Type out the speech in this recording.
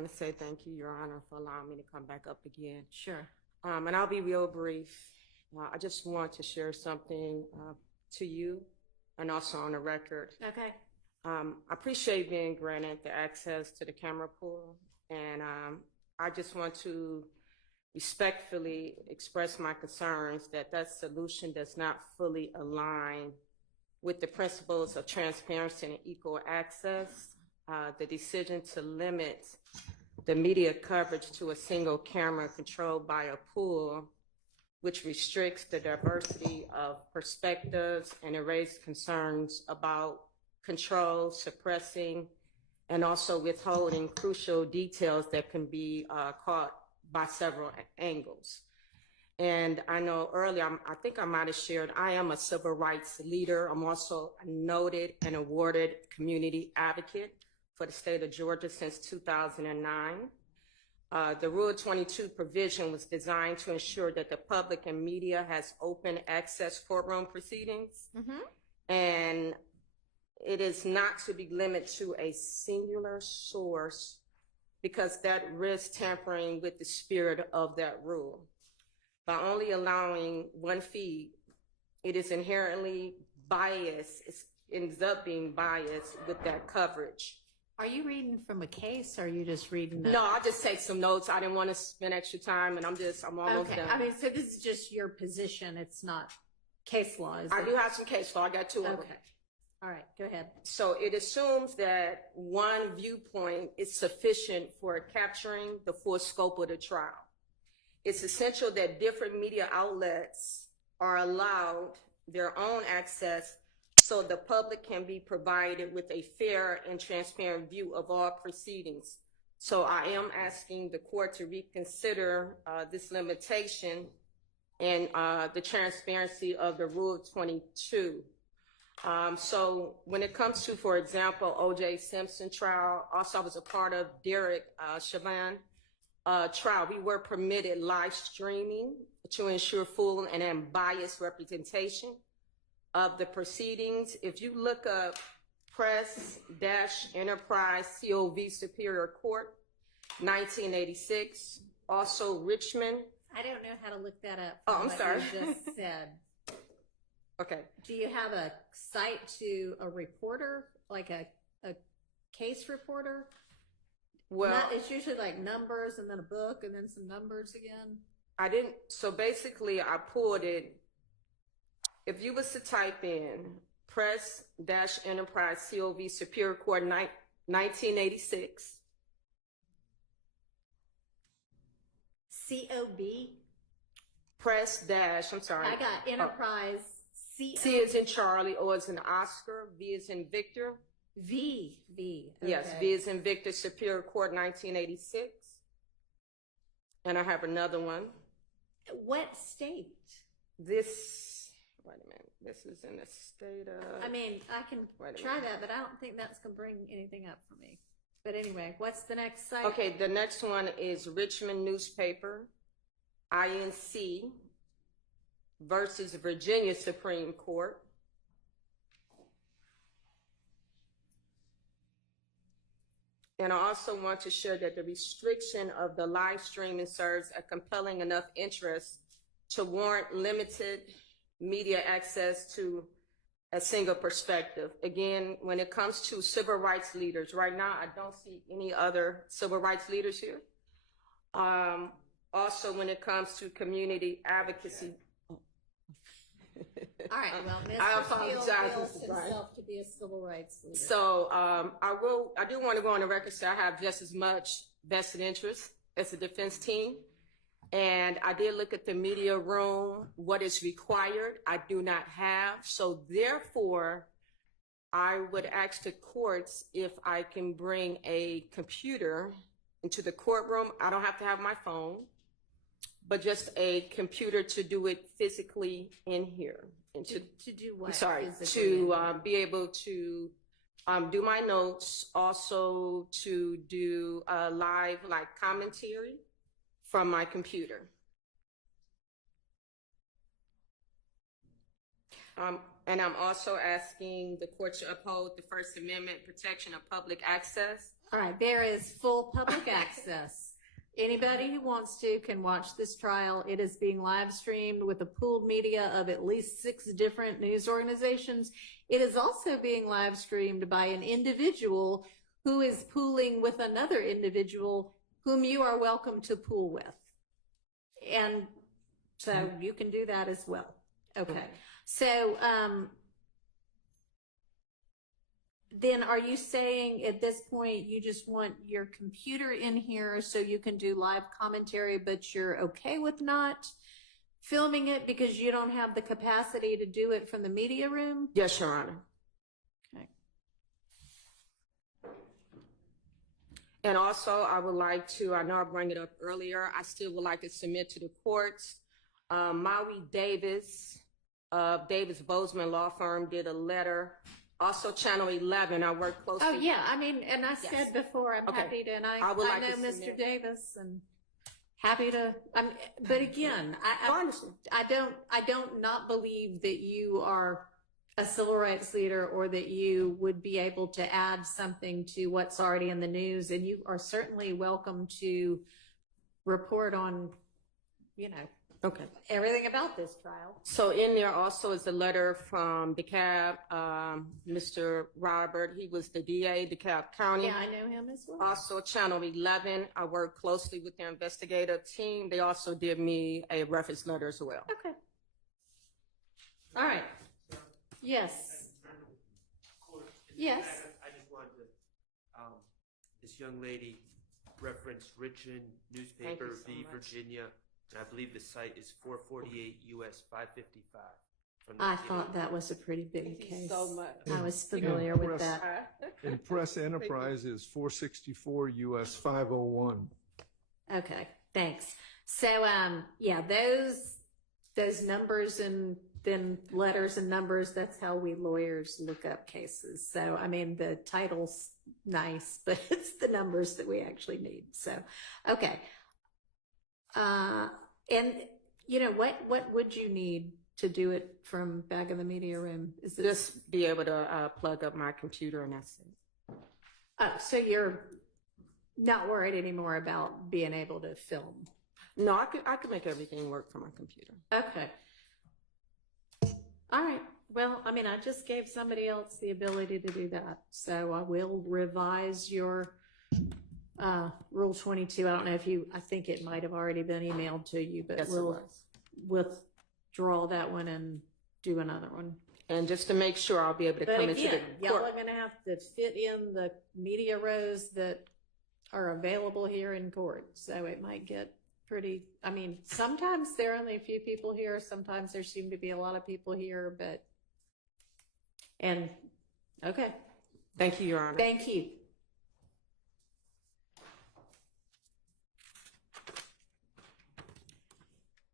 want to say thank you, Your Honor, for allowing me to come back up again. Sure. And I'll be real brief. I just want to share something to you and also on the record. Okay. I appreciate being granted the access to the camera pool, and I just want to respectfully express my concerns that that solution does not fully align with the principles of transparency and equal access. The decision to limit the media coverage to a single camera controlled by a pool, which restricts the diversity of perspectives and it raised concerns about control, suppressing, and also withholding crucial details that can be caught by several angles. And I know earlier, I think I might have shared, I am a civil rights leader. I'm also a noted and awarded community advocate for the state of Georgia since 2009. The Rule 22 provision was designed to ensure that the public and media has open access courtroom proceedings. And it is not to be limited to a singular source because that risks tampering with the spirit of that rule. By only allowing one feed, it is inherently biased. It ends up being biased with that coverage. Are you reading from a case or are you just reading? No, I'll just take some notes. I didn't want to spend extra time and I'm almost done. I mean, so this is just your position. It's not case law, is I it? do have some case law. I got two of them. Okay. All right, go ahead. So it assumes that one viewpoint is sufficient for capturing the full scope of the trial. It's essential that different media outlets are allowed their own access so the public can be provided with a fair and transparent view of all proceedings. So I am asking the court to reconsider this limitation and the transparency of the Rule 22. So when it comes to, for example, O.J. Simpson trial, also I was a part of Derek Chauvin trial. We were permitted live streaming to ensure full and unbiased representation of the proceedings. If you look up Press-Enterprise COV Superior Court, 1986, also Richmond. I don't know how to look that up. Oh, I'm sorry. You just said. Okay. Do you have a site to a reporter, like a case reporter? Well, It's usually like numbers and then a book and then some numbers again. I didn't, so basically I pulled it. If you was to type in Press-Enterprise COV Superior Court 1986. COB? I'm sorry. I got Enterprise. C is in Charlie, O is in Oscar, V is in Victor. V. Okay. Yes, V is in Victor, Superior Court, 1986. And I have another one. What state? This, wait a minute, this is in the state of... I mean, I can try that, but I don't think that's going to bring anything up for me. But anyway, what's the next site? Okay, the next one is Richmond Newspaper, INC versus Virginia Supreme Court. And I also want to share that the restriction of the live streaming serves a compelling enough interest to warrant limited media access to a single perspective. Again, when it comes to civil rights leaders, right now I don't see any other civil rights leaders here. Also, when it comes to community advocacy. All right, well, Mr. I apologize, feels Mr. Bryant. himself to be a civil rights leader. So I do want to go on the record say I have just as much vested interest as the defense team. And I did look at the media room, what is required, I do not have. So therefore, I would ask the courts if I can bring a computer into the courtroom. I don't have to have my phone, but just a computer to do it physically in here. And to do what? I'm sorry, physically? to be able to do my notes, also to do live like commentary from my computer. And I'm also asking the court to uphold the First Amendment protection of public access. All right, there is full public access. access. Anybody who wants to can watch this trial. It is being live streamed with a pooled media of at least 6 different news organizations. It is also being live streamed by an individual who is pooling with another individual whom you are welcome to pool with. And so you can do that as well. Okay. So, then are you saying at this point you just want your computer in here so you can do live commentary, but you're okay with not filming it because you don't have the capacity to do it from the media room? Yes, Your Honor. Okay. And also, I would like to, I know I brought it up earlier, I still would like to submit to the courts. Maui Davis of Davis Bozeman Law Firm did a letter. Also, Channel 11, I work closely. Oh, yeah, I mean, and I said before, I'm Okay. happy to, and I would like know to Mr. submit. Davis, and happy to, but again, I understand. I don't not believe that you are a civil rights leader or that you would be able to add something to what's already in the news, and you are certainly welcome to report on, Okay. everything about this trial. So in there also is a letter from DeKalb, Mr. Robert. He was the DA, DeKalb County. Yeah, I know him as well. Also, Channel 11, I work closely with their investigative team. They also did me a reference letter as well. Okay. All right. Yes. Yes. I just wanted to, this young lady referenced Richmond newspaper so v. much. Virginia, and I believe the site is 448 US 555. From I 1980. thought that was a pretty big case. so much. I was familiar with Press- that. And Press Enterprise is 464 US 501. Okay, thanks. So, yeah, those numbers and then letters and numbers, that's how we lawyers look up cases. So, I mean, the title's nice, but it's the numbers that we actually need. So, okay. And what would you need to do it from back in the media room? Is it Just be able to plug up my computer and that's it. Oh, so you're not worried anymore about being able to film? No, I could make everything work from my computer. Okay. All right. Well, I mean, I just gave somebody else the ability to do that. So I will revise your Rule 22. I don't know if I think it might have already been emailed to you, but Yes, it we'll was. withdraw that one and do another one. And just to make sure I'll be able to But come into again, the y'all court. are gonna have to fit in the media rows that are available here in court. So it might get pretty, I mean, sometimes there are only a few people here. Sometimes there seem to be a lot of people here, okay. Thank you, Your Honor. Thank you.